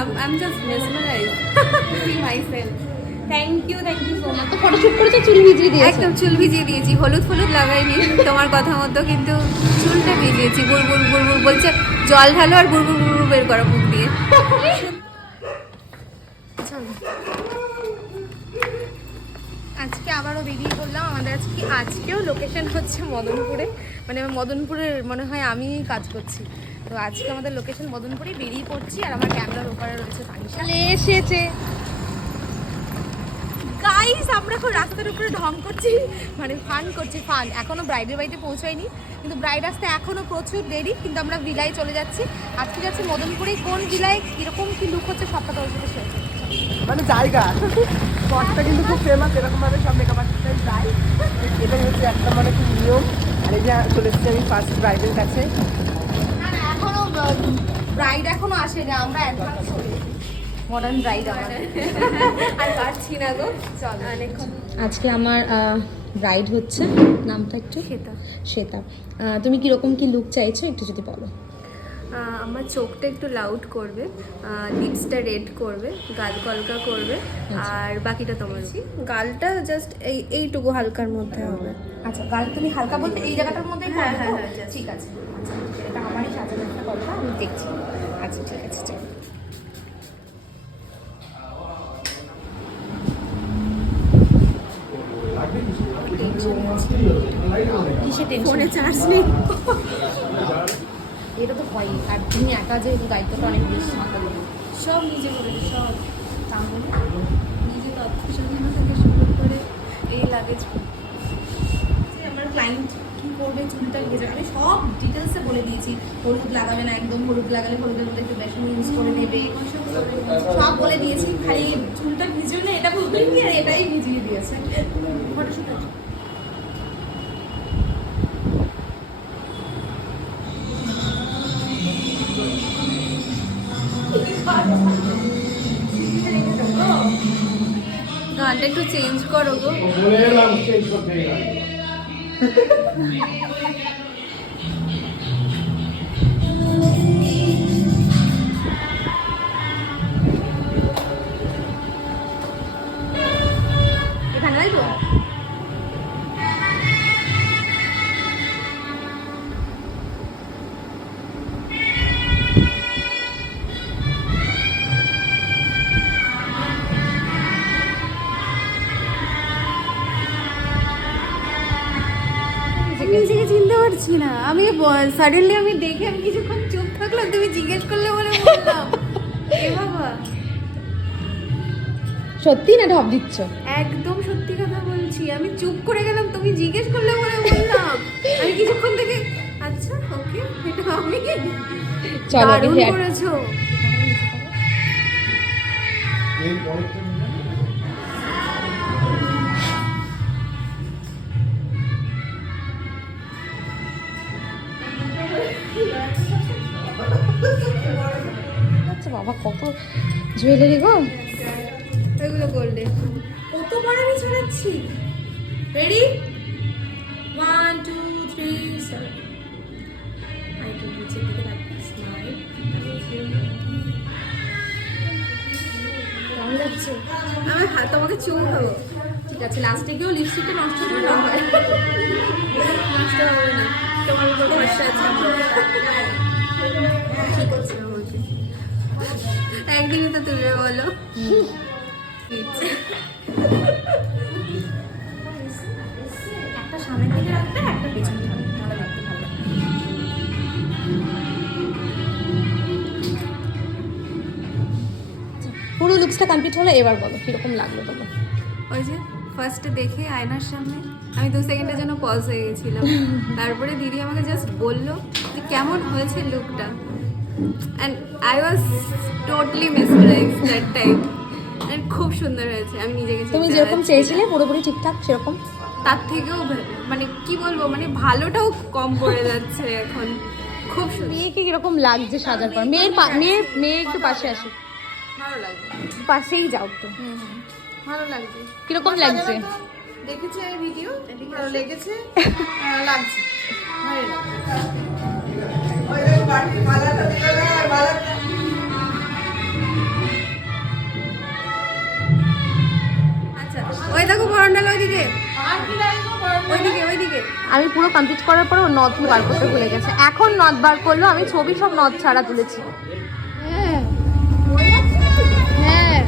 I'm just mesmerized. See myself. Thank you so much. তো photoshoot করেছো, চুল ভিজিয়ে দিয়েছো? একদম চুল ভিজিয়ে দিয়েছি, হলুদ ফলুদ লাগাইনি তোমার কথা মতো, কিন্তু চুলটা ভিজিয়েছি। বুড়বুড় বুড়বুড় বলছে জল ঢালো আর বুড়বুড় বুড়বুড় বের করো মুখ দিয়ে। আজকে আবারও বেরিয়ে পড়লাম। আমাদের আজকেও লোকেশন হচ্ছে মদনপুরে, মানে মদনপুরের মনে হয় আমি কাজ করছি। তো আজকে আমাদের লোকেশন মদনপুরে, বেরিয়ে পড়ছি। আর আমার ক্যামেরার ওপারে রয়েছে তানিশা। এসেছে গাইস, আমরা এখন রাস্তার উপরে ঢং করছি, মানে ফান করছি। এখনো ব্রাইডের বাড়িতে পৌঁছায়নি, কিন্তু ব্রাইড আসতে এখনো প্রচুর দেরি। কিন্তু আমরা ভিলায় চলে যাচ্ছি। আজকে যাচ্ছি মদনপুরে। কোন ভিলায় কিরকম কি লুক হচ্ছে সবটা তোর সাথে শেয়ার করছি। মানে জায়গা স্পটটা কিন্তু খুব ফেমাস, এরকম ভাবে সব মেকআপ আর্টিস্টরা যায়। এটাই হচ্ছে একটা মানে খুব নিয়ম। আর এই যে চলে এসেছি আমি ফার্স্ট ব্রাইডের কাছে। এখনো ব্রাইড এখনো আসেনি, আমরা অ্যাডভান্স চলে মডার্ন ব্রাইড আমাদের। আর পারছি না গো, চল অনেকক্ষণ। আজকে আমার ব্রাইড হচ্ছে, নামটা একটু শ্বেতা। শ্বেতা, তুমি কিরকম কি লুক চাইছো একটু যদি বলো। আমার চোখটা একটু লাউড করবে, লিপসটা রেড করবে, গাল কলকা করবে, আর বাকিটা তোমার। গালটা জাস্ট এইটুকু হালকার মধ্যে হবে। আচ্ছা, গাল তুমি হালকা বলতে এই জায়গাটার মধ্যে? হ্যাঁ, ঠিক আছে। আচ্ছা, এটা আমারই সাজানো একটা কথা, আমি দেখছি। আচ্ছা ঠিক আছে, চলো। কিসে টেনশন? ফোনে চার্জ নেই। এটা তো হয়, আর তুমি একা যেহেতু দায়িত্বটা অনেক বেশি। সব নিজে করে, সব নিজে তথ্য সাজানো থেকে শুরু করে এই লাগেজ। আমার ক্লায়েন্ট কি করবে, চুলটা ভেজে, আমি সব ডিটেলসে বলে দিয়েছি। হলুদ লাগাবে না, একদম হলুদ লাগালে হলুদের মধ্যে একটু বেসন ইউজ করে নেবে, সব বলে দিয়েছি। খালি চুলটা ভিজিয়ে না এটা বলিনি, আর এটাই ভিজিয়ে দিয়েছে। ফটোশুট আছে। গানটা একটু চেঞ্জ করো গো। এখানে তাই তো? আমি নিজেকে চিনতে পারছি না। আমি সাডেনলি আমি দেখে আমি কিছুক্ষণ চুপ থাকলাম, তুমি জিজ্ঞেস করলে বলে বললাম। এ বাবা, সত্যি না ঢপ দিচ্ছ? একদম সত্যি কথা বলছি। আমি চুপ করে গেলাম, তুমি জিজ্ঞেস করলে বলে বললাম। আমি কিছুক্ষণ থেকে আচ্ছা ওকে, এটা আমি চলো, দারুণ হেয়ার করেছো। আচ্ছা বাবা, কত জুয়েলারি গো। এগুলো গোল্ডে। কতবার আমি ছড়াচ্ছি। Ready, 1 2 3 start. I can reach it with that smile. কেমন লাগছে? আমার হাত তোমাকে চুম খাবো। ঠিক আছে, লাস্টে গিয়েও লিপস্টিকটা নষ্ট করে না হয়। নষ্ট হবে না, তোমার উপর ভরসা আছে। কি করছে আমাকে? একদিনই তো তুলবে বলো। একটা সামনের দিকে রাখবে, একটা পেছনে রাখবে, তাহলে দেখতে ভালো লাগবে। পুরো লুকসটা কমপ্লিট হলো, এবার বলো কিরকম লাগলো তোমার? ওই যে ফার্স্টে দেখে আয়নার সামনে আমি 2 সেকেন্ডের জন্য পজ হয়ে গেছিলাম। তারপরে দিদি আমাকে জাস্ট বললো যে কেমন হয়েছে লুকটা, and I was totally mesmerized that time. খুব সুন্দর হয়েছে। আমি নিজেকে তুমি চিনতে যেরকম পারছি। চেয়েছিলে পুরোপুরি ঠিকঠাক সেরকম? তার থেকেও মানে কি বলবো, মানে ভালোটাও কম পড়ে যাচ্ছে এখন। খুব সুন্দর। মেয়েকে কিরকম লাগছে সাজার পর? মেয়ে একটু পাশে আসে, ভালো লাগছে। পাশেই যাও একটু। ভালো লাগছে। কিরকম লাগছে? দেখেছি এই ভিডিও, ভালো লেগেছে, লাগছে ভালো লাগছে। ওইদিকে ওইদিকে ওইদিকে। আমি পুরো কমপ্লিট করার পরে ও নথ বার করতে ভুলে গেছে, এখন নথ বার করলো, আমি ছবি সব নথ ছাড়া তুলেছি। হ্যাঁ